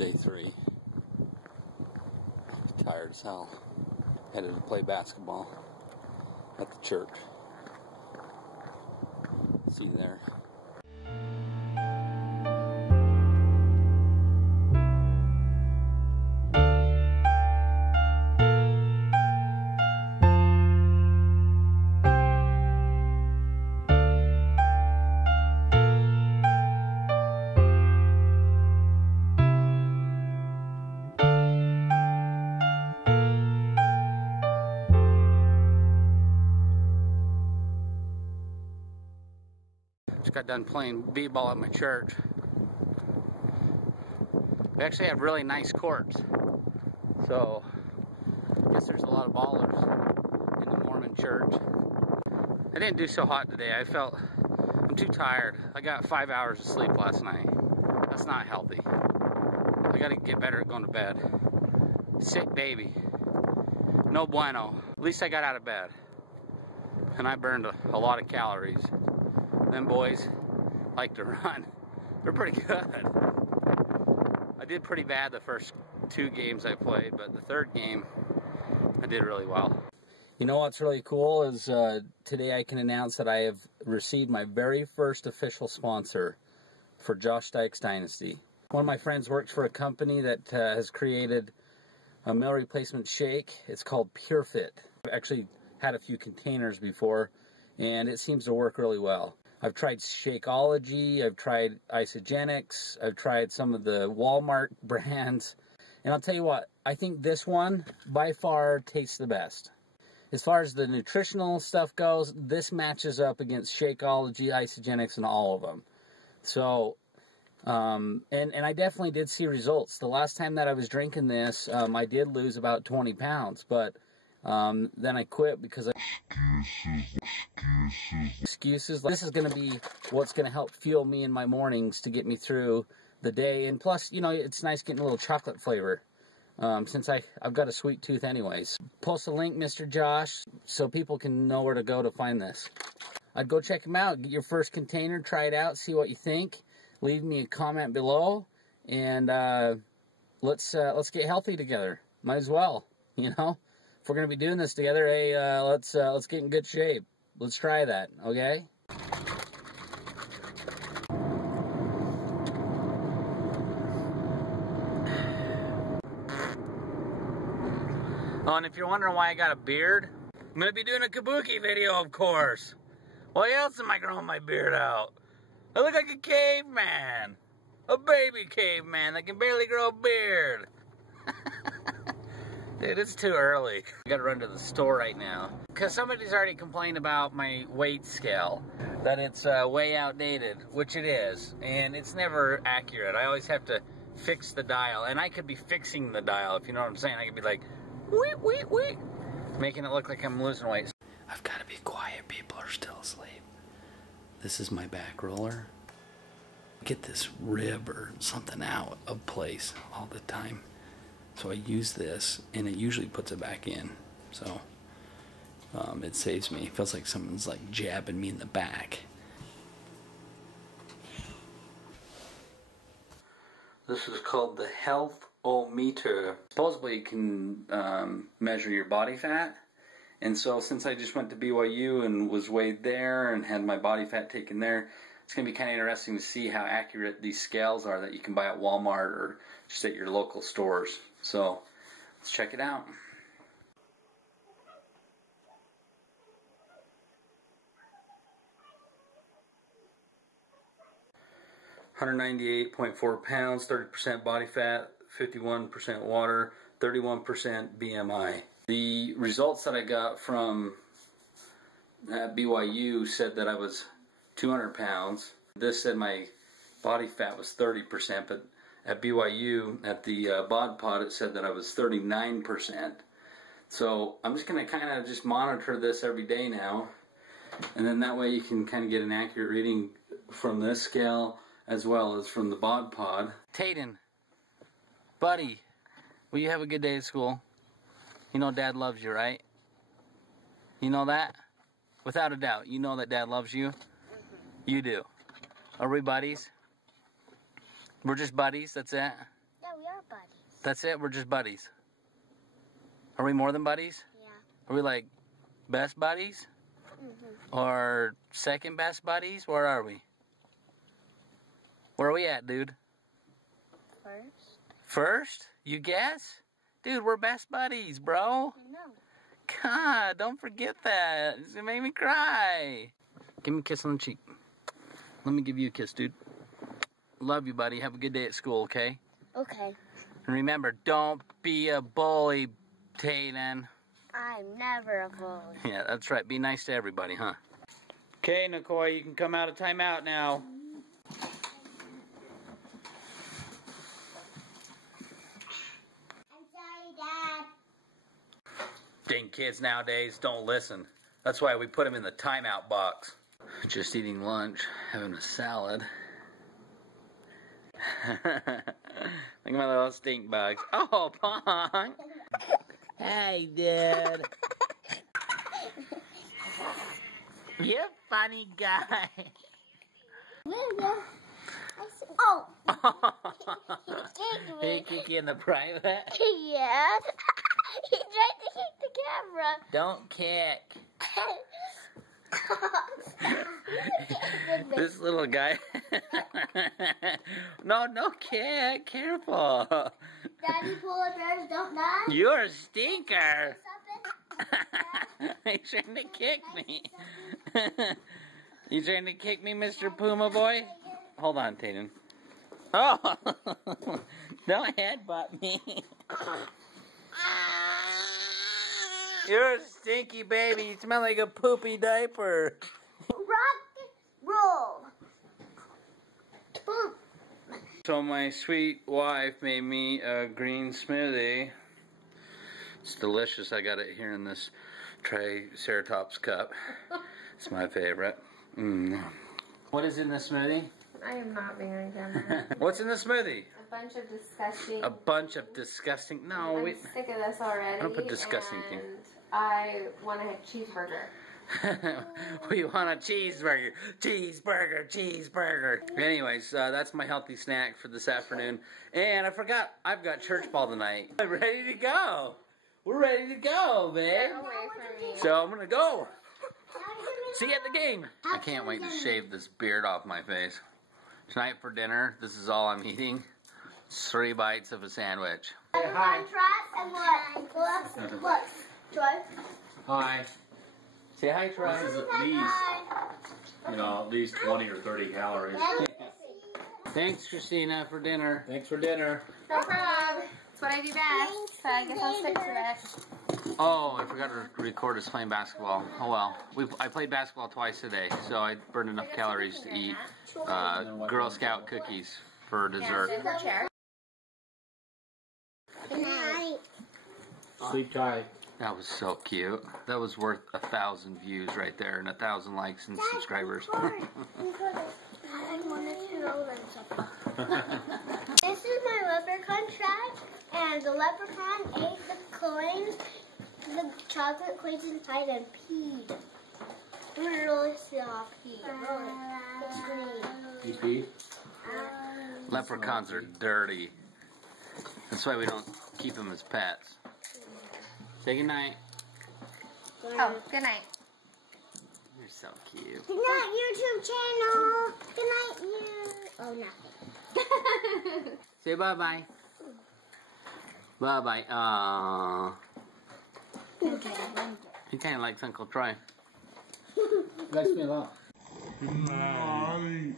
day 3. Tired as hell. Headed to play basketball at the church. See you there. Just got done playing b-ball at my church. We actually have really nice courts, so I guess there's a lot of ballers in the Mormon church. I didn't do so hot today. I'm too tired. I got 5 hours of sleep last night. That's not healthy. I gotta get better at going to bed. Sick baby. No bueno. At least I got out of bed. And I burned a lot of calories. Them boys like to run. They're pretty good. I did pretty bad the first 2 games I played, but the 3rd game I did really well. You know what's really cool is today I can announce that I have received my very first official sponsor for Josh Dykes Dynasty. One of my friends works for a company that has created a meal replacement shake. It's called PureFit. I've actually had a few containers before, and it seems to work really well. I've tried Shakeology, I've tried Isagenix, I've tried some of the Walmart brands, and I'll tell you what, I think this one by far tastes the best. As far as the nutritional stuff goes, this matches up against Shakeology, Isagenix, and all of them. So, and I definitely did see results. The last time that I was drinking this, I did lose about 20 pounds, but then I quit because excuses. This is going to be what's going to help fuel me in my mornings to get me through the day. And plus, you know, it's nice getting a little chocolate flavor since I've got a sweet tooth anyways. Post a link, Mr. Josh, so people can know where to go to find this. I'd go check him out. Get your first container, try it out, see what you think. Leave me a comment below, and let's get healthy together. Might as well, you know. If we're gonna be doing this together, hey, let's get in good shape. Let's try that, okay? Oh, and if you're wondering why I got a beard, I'm gonna be doing a kabuki video, of course. Why else am I growing my beard out? I look like a caveman, a baby caveman that can barely grow a beard. Dude, it's too early. I gotta run to the store right now. Because somebody's already complained about my weight scale. That it's way outdated, which it is. And it's never accurate. I always have to fix the dial. And I could be fixing the dial, if you know what I'm saying. I could be like, wait, wait, wait. Making it look like I'm losing weight. I've gotta be quiet. People are still asleep. This is my back roller. Get this rib or something out of place all the time. So I use this, and it usually puts it back in. So it saves me. It feels like someone's like jabbing me in the back. This is called the Health-O-Meter. Supposedly it can measure your body fat. And so since I just went to BYU and was weighed there and had my body fat taken there, it's going to be kind of interesting to see how accurate these scales are that you can buy at Walmart or just at your local stores. So let's check it out. $198.4 pounds, 30% body fat, 51% water, 31% BMI. The results that I got from BYU said that I was 200 pounds. This said my body fat was 30%, but at BYU, at the bod pod, it said that I was 39%. So I'm just going to kind of just monitor this every day now, and then that way you can kind of get an accurate reading from this scale as well as from the bod pod. Tayden, buddy, will you have a good day at school? You know Dad loves you, right? You know that? Without a doubt, you know that Dad loves you? You do. Are we buddies? We're just buddies, that's it? Yeah, we are. buddies. That's it? We're just buddies? Are we more than buddies? Yeah. Are we like best buddies? Or second best buddies? Where are we? Where are we at, dude? First. First? You guess? Dude, we're best buddies, bro. I know. God, don't forget that. It made me cry. Give me a kiss on the cheek. Let me give you a kiss, dude. Love you, buddy. Have a good day at school, okay? Okay. And remember, don't be a bully, Tayden. I'm never a bully. Yeah, that's right. Be nice to everybody, huh? Okay, Nikoi, you can come out of timeout now. I'm sorry, Dad. Dang kids nowadays don't listen. That's why we put them in the timeout box. Just eating lunch, having a salad. Look at my little stink bugs. Oh, Pong! Hey, dude. You're a funny guy. Oh! He kick you in the private? Yeah. He tried to kick the camera. Don't kick. This little guy. No kick. Careful. Daddy, polar bears don't die. You're a stinker. He's trying to kick me. You trying to kick me, Mr. Puma boy? Hold on, Tayden. Oh, don't headbutt me. You're a stinky baby. You smell like a poopy diaper. Rock, roll. Boom. So my sweet wife made me a green smoothie. It's delicious. I got it here in this Triceratops cup. It's my favorite. What is in the smoothie? I am not being on camera. What's in the smoothie? A bunch of disgusting. A bunch of disgusting. No, I'm sick of this already. I don't put disgusting and things. I want a cheeseburger. We want a cheeseburger. Cheeseburger, cheeseburger. Anyways, that's my healthy snack for this afternoon. And I forgot, I've got church ball tonight. I'm ready to go. We're ready to go, babe. Get away from me. So I'm gonna go. See you at the game. I can't wait to shave this beard off my face. Tonight for dinner, this is all I'm eating. 3 bites of a sandwich. Say hi. And what? Troy? Hi. Say hi, Troy. This is at least 20 or 30 calories. Thanks, Christina, for dinner. Thanks for dinner. No problem. It's what I do best. So I guess I'll stick to it. Oh, I forgot to record us playing basketball. Oh well. I played basketball twice today, so I burned enough calories to eat Girl Scout cookies for dessert. In her chair. Good night. Sleep tight. That was so cute. That was worth 1,000 views right there and 1,000 likes and subscribers. I wanted to know something. This is my leprechaun track, and the leprechaun ate the coins, the chocolate coins inside, and peed. Really soft pee. Really. It's green. You pee? Leprechauns are dirty. That's why we don't keep them as pets. Say goodnight. Oh, good night. You're so cute. Good night, YouTube channel. Good night, you. Oh, nothing. Say bye-bye. Bye-bye. Aww. He kind of likes Uncle Troy. Likes me a lot. Good night.